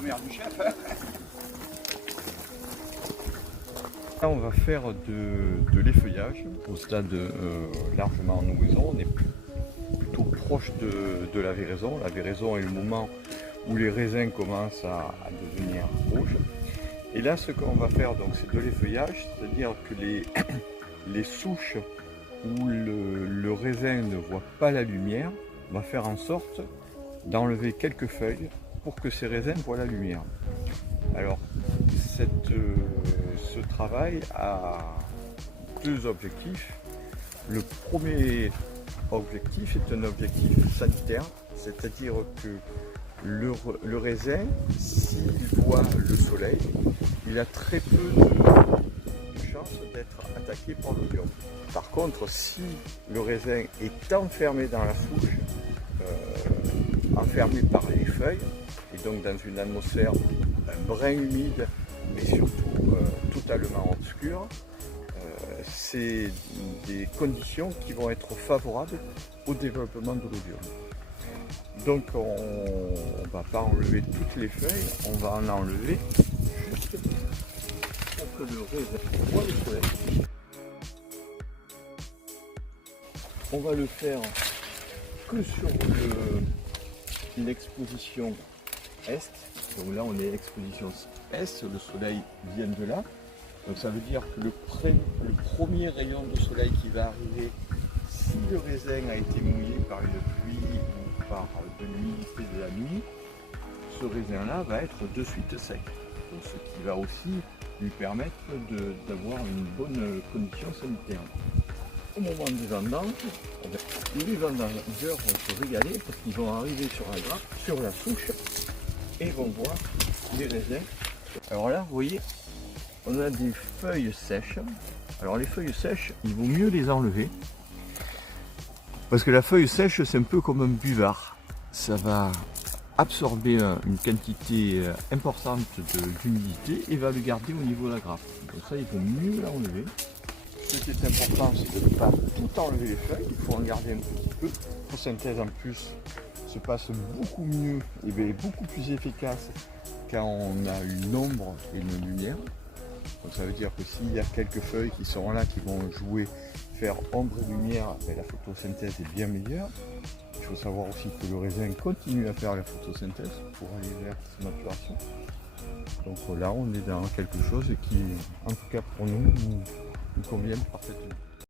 première du chef. Là, on va faire de l'effeuillage au stade largement en nourrisson. On est plutôt proche de la véraison. La véraison est le moment où les raisins commencent à devenir rouges. Et là, ce qu'on va faire, donc, c'est de l'effeuillage, c'est-à-dire que les souches où le raisin ne voit pas la lumière, on va faire en sorte d'enlever quelques feuilles pour que ces raisins voient la lumière. Alors, ce travail a deux objectifs. Le premier objectif est un objectif sanitaire, c'est-à-dire que le raisin, s'il voit le soleil, il a très peu de chances d'être attaqué par l'oïdium. Par contre, si le raisin est enfermé dans la souche, enfermé par les feuilles, et donc dans une atmosphère brun humide, mais surtout totalement obscure, c'est des conditions qui vont être favorables au développement de l'oïdium. Donc on ne va pas enlever toutes les feuilles, on va en enlever juste pour que le raisin voit le soleil. On va le faire que sur l'exposition est. Donc là on est exposition est, le soleil vient de là. Donc ça veut dire que le premier rayon de soleil qui va arriver, si le raisin a été mouillé par une pluie ou par de l'humidité de la nuit, ce raisin-là va être de suite sec. Donc, ce qui va aussi lui permettre d'avoir une bonne condition sanitaire. Au moment des vendanges, les vendangeurs vont se régaler parce qu'ils vont arriver sur la grappe, sur la souche, et vont voir les raisins. Alors là, vous voyez, on a des feuilles sèches. Alors les feuilles sèches, il vaut mieux les enlever. Parce que la feuille sèche, c'est un peu comme un buvard. Ça va absorber une quantité importante d'humidité et va le garder au niveau de la grappe. Donc ça, il vaut mieux l'enlever. Ce qui est important, c'est de ne pas tout enlever les feuilles. Il faut en garder un petit peu. La photosynthèse en plus se passe beaucoup mieux et beaucoup plus efficace quand on a une ombre et une lumière. Donc ça veut dire que s'il y a quelques feuilles qui seront là, qui vont jouer, faire ombre et lumière, la photosynthèse est bien meilleure. Il faut savoir aussi que le raisin continue à faire la photosynthèse pour aller vers sa maturation. Donc là, on est dans quelque chose qui, en tout cas pour nous, nous convient parfaitement.